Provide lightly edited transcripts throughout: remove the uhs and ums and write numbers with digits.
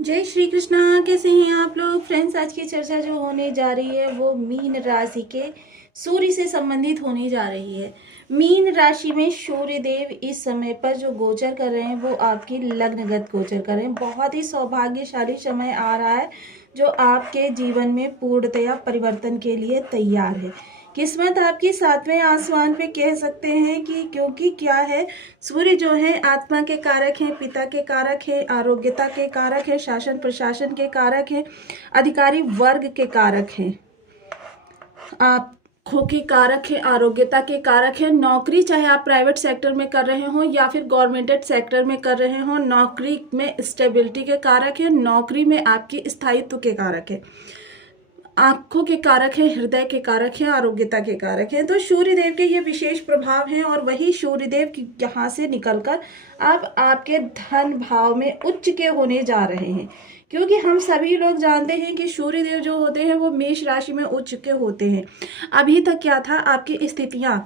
जय श्री कृष्णा। कैसे हैं आप लोग फ्रेंड्स? आज की चर्चा जो होने जा रही है वो मीन राशि के सूर्य से संबंधित होने जा रही है। मीन राशि में सूर्य देव इस समय पर जो गोचर कर रहे हैं वो आपकी लग्नगत गोचर कर रहे हैं। बहुत ही सौभाग्यशाली समय आ रहा है जो आपके जीवन में पूर्णतया परिवर्तन के लिए तैयार है। किस्मत आपकी सातवें आसमान पे कह सकते हैं कि क्योंकि क्या है, सूर्य जो है आत्मा के कारक हैं, पिता के कारक हैं, आरोग्यता के कारक हैं, शासन प्रशासन के कारक हैं, अधिकारी वर्ग के कारक हैं, आंखों के कारक है, आरोग्यता के कारक है। नौकरी चाहे आप प्राइवेट सेक्टर में कर रहे हो या फिर गवर्नमेंटेड सेक्टर में कर रहे हो, नौकरी में स्टेबिलिटी के कारक है, नौकरी में आपकी स्थायित्व के कारक है, आंखों के कारक है, हृदय के कारक है, आरोग्यता के कारक है। तो सूर्यदेव के ये विशेष प्रभाव हैं और वही सूर्यदेव यहाँ से निकलकर अब आपके धन भाव में उच्च के होने जा रहे हैं। क्योंकि हम सभी लोग जानते हैं कि सूर्यदेव जो होते हैं वो मेष राशि में उच्च के होते हैं। अभी तक क्या था, आपकी स्थितियां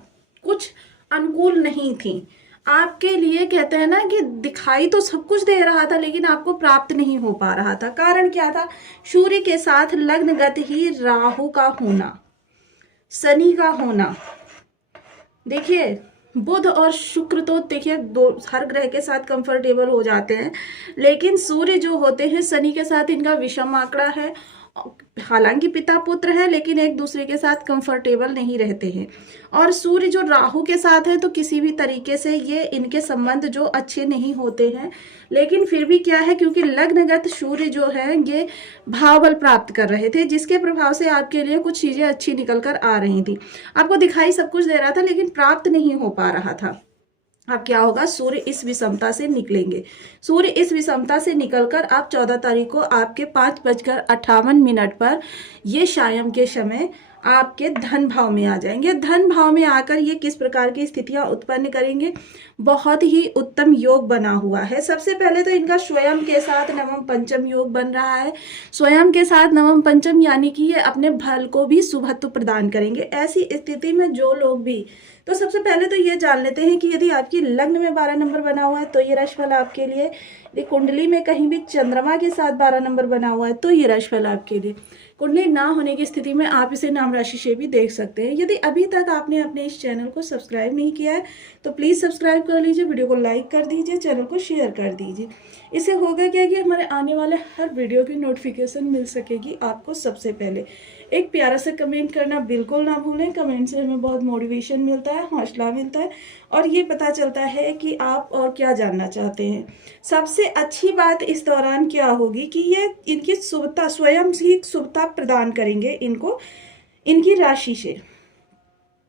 कुछ अनुकूल नहीं थी आपके लिए। कहते हैं ना कि दिखाई तो सब कुछ दे रहा था लेकिन आपको प्राप्त नहीं हो पा रहा था। कारण क्या था? सूर्य के साथ लग्नगत ही राहु का होना, शनि का होना। देखिए, बुध और शुक्र तो देखिए दो हर ग्रह के साथ कंफर्टेबल हो जाते हैं, लेकिन सूर्य जो होते हैं शनि के साथ इनका विषम आंकड़ा है। हालांकि पिता पुत्र है लेकिन एक दूसरे के साथ कंफर्टेबल नहीं रहते हैं। और सूर्य जो राहु के साथ है तो किसी भी तरीके से ये इनके संबंध जो अच्छे नहीं होते हैं। लेकिन फिर भी क्या है, क्योंकि लग्नगत सूर्य जो है ये भाव बल प्राप्त कर रहे थे जिसके प्रभाव से आपके लिए कुछ चीजें अच्छी निकल कर आ रही थी। आपको दिखाई सब कुछ दे रहा था लेकिन प्राप्त नहीं हो पा रहा था। अब क्या होगा, सूर्य इस विषमता से निकलेंगे। सूर्य इस विषमता से निकलकर आप 14 तारीख को आपके 5:58 पर ये शायम के समय आपके धन भाव में आ जाएंगे। धन भाव में आकर ये किस प्रकार की स्थितियां उत्पन्न करेंगे? बहुत ही उत्तम योग बना हुआ है। सबसे पहले तो इनका स्वयं के साथ नवम पंचम योग बन रहा है। स्वयं के साथ नवम पंचम यानी कि ये अपने फल को भी शुभत्व प्रदान करेंगे। ऐसी स्थिति में जो लोग भी, तो सबसे पहले तो ये जान लेते हैं कि यदि आपकी लग्न में 12 नंबर बना हुआ है तो ये राशिफल आपके लिए। यदि कुंडली में कहीं भी चंद्रमा के साथ 12 नंबर बना हुआ है तो ये राशिफल आपके लिए। कुंडली ना होने की स्थिति में आप इसे नाम राशि से भी देख सकते हैं। यदि अभी तक आपने अपने इस चैनल को सब्सक्राइब नहीं किया है तो प्लीज़ सब्सक्राइब कर लीजिए, वीडियो को लाइक कर दीजिए, चैनल को शेयर कर दीजिए। इससे होगा क्या कि हमारे आने वाले हर वीडियो की नोटिफिकेशन मिल सकेगी आपको सबसे पहले। एक प्यारा सा कमेंट करना बिल्कुल ना भूलें। कमेंट से हमें बहुत मोटिवेशन मिलता है, हौसला मिलता है और ये पता चलता है कि आप और क्या जानना चाहते हैं। सबसे अच्छी बात इस दौरान क्या होगी कि ये इनकी शुभता, स्वयं ही शुभता प्रदान करेंगे इनको, इनकी राशि से।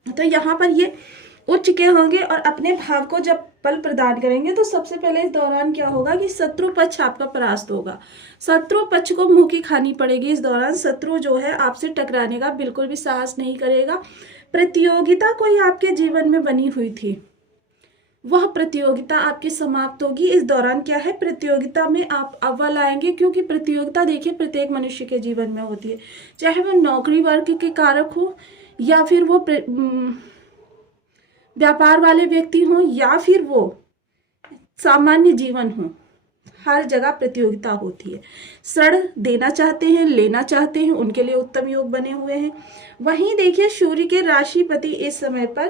तो यहाँ पर ये उच्च के होंगे और अपने भाव को जब बल प्रदान करेंगे तो सबसे पहले इस दौरान क्या होगा कि शत्रु पक्ष आपका परास्त होगा। शत्रु पक्ष को मुंह की खानी पड़ेगी। इस दौरान शत्रु जो है आपसे टकराने का बिल्कुल भी साहस नहीं करेगा। प्रतियोगिता कोई आपके जीवन में बनी हुई थी, वह प्रतियोगिता आपकी समाप्त होगी। इस दौरान क्या है, प्रतियोगिता में आप अव्वल आएंगे। क्योंकि प्रतियोगिता देखिए प्रत्येक मनुष्य के जीवन में होती है, चाहे वो नौकरी वर्ग के कारक हो या फिर वो व्यापार वाले व्यक्ति हों या फिर वो सामान्य जीवन हो। हर जगह प्रतियोगिता होती है। ऋण देना चाहते हैं, लेना चाहते हैं, उनके लिए उत्तम योग बने हुए हैं। वहीं देखिए सूर्य के राशिपति इस समय पर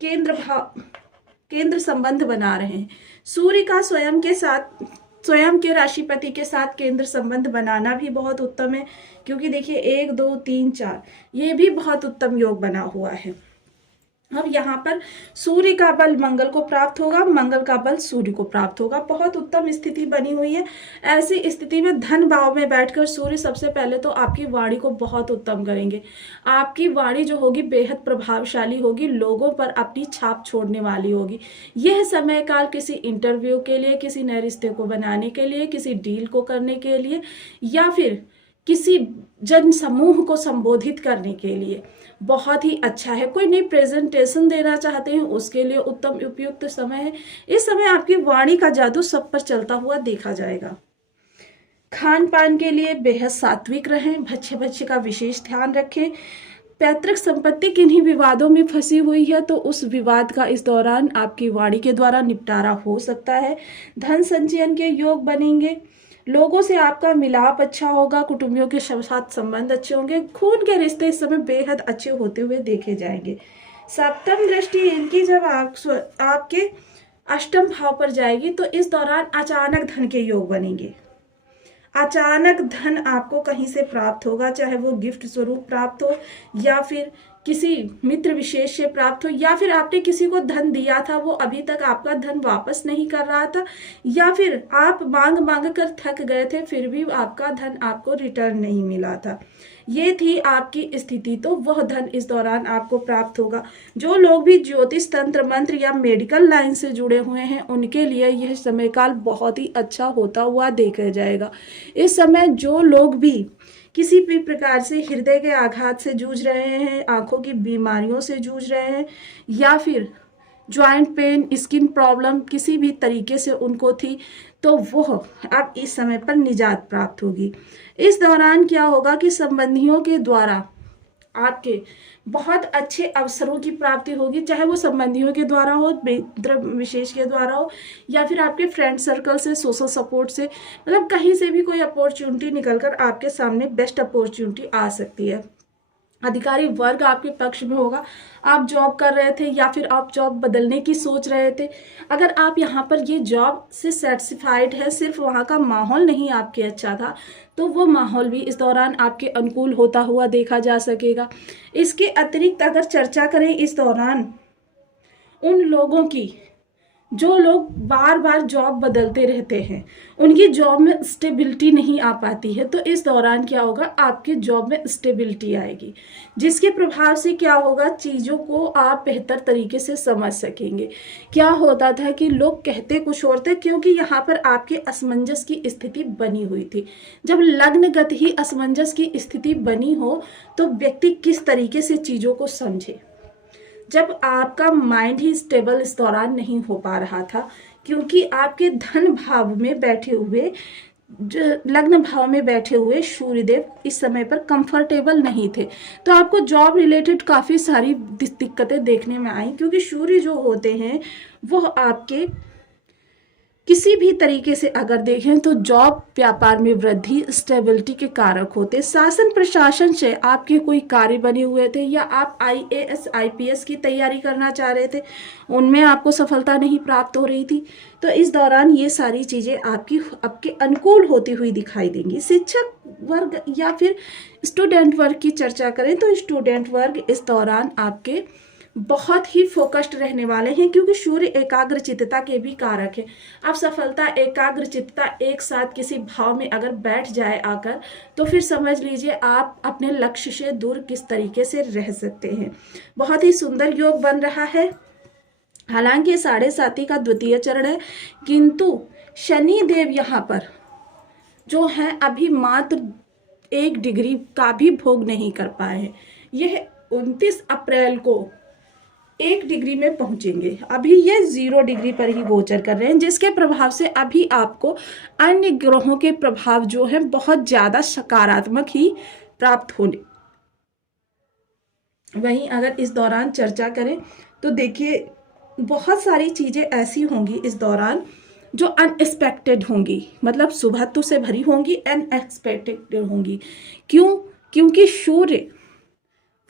केंद्र संबंध बना रहे हैं। सूर्य का स्वयं के साथ, स्वयं के राशिपति के साथ केंद्र संबंध बनाना भी बहुत उत्तम है। क्योंकि देखिए 1 2 3 4 ये भी बहुत उत्तम योग बना हुआ है। अब यहाँ पर सूर्य का बल मंगल को प्राप्त होगा, मंगल का बल सूर्य को प्राप्त होगा। बहुत उत्तम स्थिति बनी हुई है। ऐसी स्थिति में धन भाव में बैठकर सूर्य सबसे पहले तो आपकी वाणी को बहुत उत्तम करेंगे। आपकी वाणी जो होगी बेहद प्रभावशाली होगी, लोगों पर अपनी छाप छोड़ने वाली होगी। यह समय काल किसी इंटरव्यू के लिए, किसी नए रिश्ते को बनाने के लिए, किसी डील को करने के लिए या फिर किसी जन समूह को संबोधित करने के लिए बहुत ही अच्छा है। कोई नई प्रेजेंटेशन देना चाहते हैं उसके लिए उत्तम उपयुक्त समय है। इस समय आपकी वाणी का जादू सब पर चलता हुआ देखा जाएगा। खान पान के लिए बेहद सात्विक रहें, भक्ष्य का विशेष ध्यान रखें। पैतृक संपत्ति किन्हीं विवादों में फंसी हुई है तो उस विवाद का इस दौरान आपकी वाणी के द्वारा निपटारा हो सकता है। धन संचयन के योग बनेंगे। लोगों से आपका मिलाप अच्छा होगा। कुटुंबियों के साथ संबंध अच्छे होंगे। खून के रिश्ते इस समय बेहद अच्छे होते हुए देखे जाएंगे। सप्तम दृष्टि इनकी जब आपके अष्टम भाव पर जाएगी तो इस दौरान अचानक धन के योग बनेंगे। अचानक धन आपको कहीं से प्राप्त होगा, चाहे वो गिफ्ट स्वरूप प्राप्त हो या फिर किसी मित्र विशेष से प्राप्त हो, या फिर आपने किसी को धन दिया था वो अभी तक आपका धन वापस नहीं कर रहा था, या फिर आप मांग मांग कर थक गए थे फिर भी आपका धन आपको रिटर्न नहीं मिला था। ये थी आपकी स्थिति, तो वह धन इस दौरान आपको प्राप्त होगा। जो लोग भी ज्योतिष तंत्र मंत्र या मेडिकल लाइन से जुड़े हुए हैं उनके लिए यह समय काल बहुत ही अच्छा होता हुआ देखा जाएगा। इस समय जो लोग भी किसी भी प्रकार से हृदय के आघात से जूझ रहे हैं, आंखों की बीमारियों से जूझ रहे हैं, या फिर जॉइंट पेन, स्किन प्रॉब्लम किसी भी तरीके से उनको थी, तो वह अब इस समय पर निजात प्राप्त होगी। इस दौरान क्या होगा कि संबंधियों के द्वारा आपके बहुत अच्छे अवसरों की प्राप्ति होगी, चाहे वो संबंधियों के द्वारा हो, मित्र विशेष के द्वारा हो, या फिर आपके फ्रेंड सर्कल से, सोशल सपोर्ट से, मतलब कहीं से भी कोई अपॉर्चुनिटी निकलकर आपके सामने बेस्ट अपॉर्चुनिटी आ सकती है। अधिकारी वर्ग आपके पक्ष में होगा। आप जॉब कर रहे थे या फिर आप जॉब बदलने की सोच रहे थे, अगर आप यहाँ पर ये जॉब से सेटिस्फाइड है, सिर्फ वहाँ का माहौल नहीं आपके अच्छा था, तो वो माहौल भी इस दौरान आपके अनुकूल होता हुआ देखा जा सकेगा। इसके अतिरिक्त अगर चर्चा करें इस दौरान उन लोगों की जो लोग बार बार जॉब बदलते रहते हैं, उनकी जॉब में स्टेबिलिटी नहीं आ पाती है, तो इस दौरान क्या होगा, आपके जॉब में स्टेबिलिटी आएगी, जिसके प्रभाव से क्या होगा, चीज़ों को आप बेहतर तरीके से समझ सकेंगे। क्या होता था कि लोग कहते कुछ और थे, क्योंकि यहाँ पर आपके असमंजस की स्थिति बनी हुई थी। जब लग्नगत ही असमंजस की स्थिति बनी हो तो व्यक्ति किस तरीके से चीज़ों को समझे। जब आपका माइंड ही स्टेबल इस दौरान नहीं हो पा रहा था, क्योंकि आपके धन भाव में बैठे हुए, लग्न भाव में बैठे हुए सूर्यदेव इस समय पर कंफर्टेबल नहीं थे, तो आपको जॉब रिलेटेड काफ़ी सारी दिक्कतें देखने में आई, क्योंकि सूर्य जो होते हैं वो आपके किसी भी तरीके से अगर देखें तो जॉब व्यापार में वृद्धि, स्टेबिलिटी के कारक होते। शासन प्रशासन से आपके कोई कार्य बने हुए थे, या आप IAS IPS की तैयारी करना चाह रहे थे, उनमें आपको सफलता नहीं प्राप्त हो रही थी, तो इस दौरान ये सारी चीज़ें आपके अनुकूल होती हुई दिखाई देंगी। शिक्षक वर्ग या फिर स्टूडेंट वर्ग की चर्चा करें तो स्टूडेंट वर्ग इस दौरान आपके बहुत ही फोकस्ड रहने वाले हैं, क्योंकि सूर्य एकाग्रचित्तता के भी कारक है। अब सफलता, एकाग्रचित्तता एक साथ किसी भाव में अगर बैठ जाए आकर, तो फिर समझ लीजिए आप अपने लक्ष्य से दूर किस तरीके से रह सकते हैं। बहुत ही सुंदर योग बन रहा है। हालांकि 7.5 का द्वितीय चरण है, किंतु शनि देव यहाँ पर जो है अभी मात्र 1 डिग्री का भी भोग नहीं कर पाए हैं। यह 29 अप्रैल को 1 डिग्री में पहुंचेंगे। अभी ये 0 डिग्री पर ही गोचर कर रहे हैं, जिसके प्रभाव से अभी आपको अन्य ग्रहों के प्रभाव जो है बहुत ज्यादा सकारात्मक ही प्राप्त होने। वहीं अगर इस दौरान चर्चा करें तो देखिए बहुत सारी चीजें ऐसी होंगी इस दौरान जो अनएक्सपेक्टेड होंगी, मतलब सुबह से भरी होंगी, अनएक्सपेक्टेड होंगी। क्यों? क्योंकि सूर्य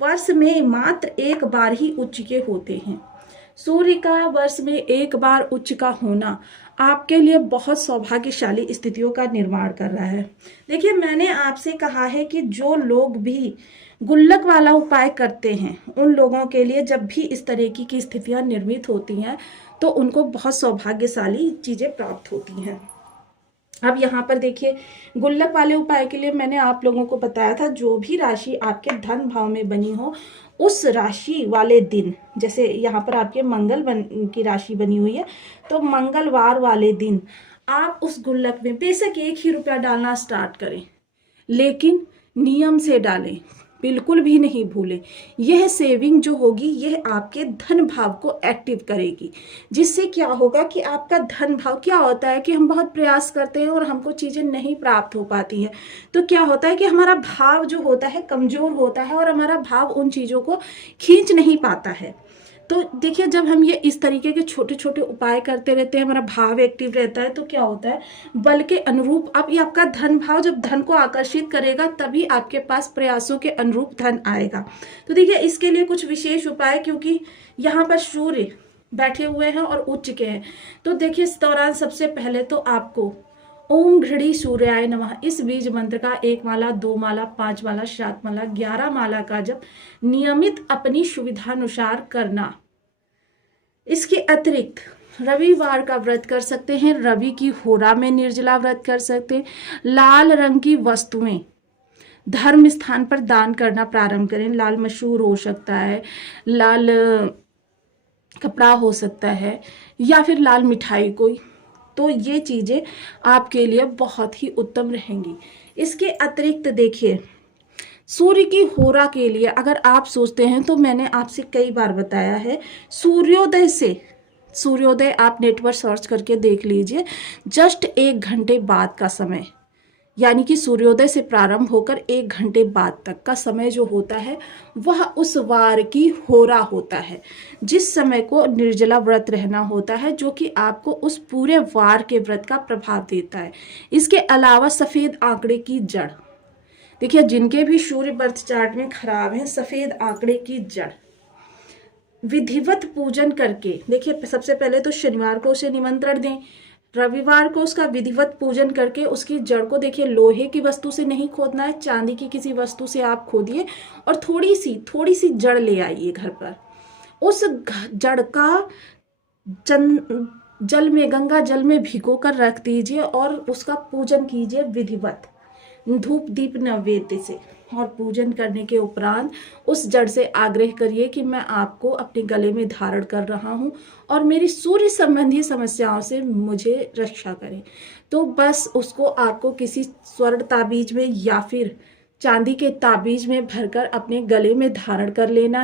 वर्ष में मात्र 1 बार ही उच्च के होते हैं। सूर्य का वर्ष में 1 बार उच्च का होना आपके लिए बहुत सौभाग्यशाली स्थितियों का निर्माण कर रहा है। देखिए, मैंने आपसे कहा है कि जो लोग भी गुल्लक वाला उपाय करते हैं, उन लोगों के लिए जब भी इस तरह की स्थितियां निर्मित होती हैं तो उनको बहुत सौभाग्यशाली चीज़ें प्राप्त होती हैं। अब यहाँ पर देखिए, गुल्लक वाले उपाय के लिए मैंने आप लोगों को बताया था, जो भी राशि आपके धन भाव में बनी हो उस राशि वाले दिन, जैसे यहाँ पर आपके मंगल की राशि बनी हुई है, तो मंगलवार वाले दिन आप उस गुल्लक में बेशक 1 ही रुपया डालना स्टार्ट करें, लेकिन नियम से डालें। बिल्कुल भी नहीं भूलें। यह सेविंग जो होगी यह आपके धन भाव को एक्टिव करेगी, जिससे क्या होगा कि आपका धन भाव, क्या होता है कि हम बहुत प्रयास करते हैं और हमको चीज़ें नहीं प्राप्त हो पाती हैं, तो क्या होता है कि हमारा भाव जो होता है कमज़ोर होता है और हमारा भाव उन चीज़ों को खींच नहीं पाता है। तो देखिए, जब हम ये इस तरीके के छोटे छोटे उपाय करते रहते हैं, हमारा भाव एक्टिव रहता है, तो क्या होता है, बल के अनुरूप अब ये आपका धन भाव जब धन को आकर्षित करेगा तभी आपके पास प्रयासों के अनुरूप धन आएगा। तो देखिए, इसके लिए कुछ विशेष उपाय, क्योंकि यहाँ पर सूर्य बैठे हुए हैं और उच्च के हैं, तो देखिए इस दौरान सबसे पहले तो आपको ओम घृणी सूर्याय नमः इस बीज मंत्र का 1 माला, 2 माला, 5 माला, 7 माला, 11 माला का जप नियमित अपनी सुविधानुसार करना। इसके अतिरिक्त रविवार का व्रत कर सकते हैं, रवि की होरा में निर्जला व्रत कर सकते हैं। लाल रंग की वस्तुएं धर्म स्थान पर दान करना प्रारंभ करें। लाल मशहूर हो सकता है, लाल कपड़ा हो सकता है, या फिर लाल मिठाई कोई, तो ये चीज़ें आपके लिए बहुत ही उत्तम रहेंगी। इसके अतिरिक्त देखिए, सूर्य की होरा के लिए अगर आप सोचते हैं, तो मैंने आपसे कई बार बताया है, सूर्योदय आप नेट पर सर्च करके देख लीजिए, जस्ट 1 घंटे बाद का समय, यानी कि सूर्योदय से प्रारंभ होकर 1 घंटे बाद तक का समय जो होता है वह उस वार की होरा होता है, जिस समय को निर्जला व्रत रहना होता है, जो कि आपको उस पूरे वार के व्रत का प्रभाव देता है। इसके अलावा सफ़ेद आंकड़े की जड़, देखिए जिनके भी सूर्य बर्थ चार्ट में खराब है, सफ़ेद आंकड़े की जड़ विधिवत पूजन करके, देखिए सबसे पहले तो शनिवार को उसे निमंत्रण दें, रविवार को उसका विधिवत पूजन करके उसकी जड़ को, देखिए लोहे की वस्तु से नहीं खोदना है, चांदी की किसी वस्तु से आप खोदिए और थोड़ी सी जड़ ले आइए घर पर। उस जड़ का जल में, गंगा जल में भिगो कर रख दीजिए और उसका पूजन कीजिए विधिवत धूप दीप नैवेद्य से। और पूजन करने के उपरांत उस जड़ से आग्रह करिए कि मैं आपको अपने गले में धारण कर रहा हूँ और मेरी सूर्य संबंधी समस्याओं से मुझे रक्षा करें। तो बस उसको आपको किसी स्वर्ण ताबीज में या फिर चांदी के ताबीज में भरकर अपने गले में धारण कर लेना है।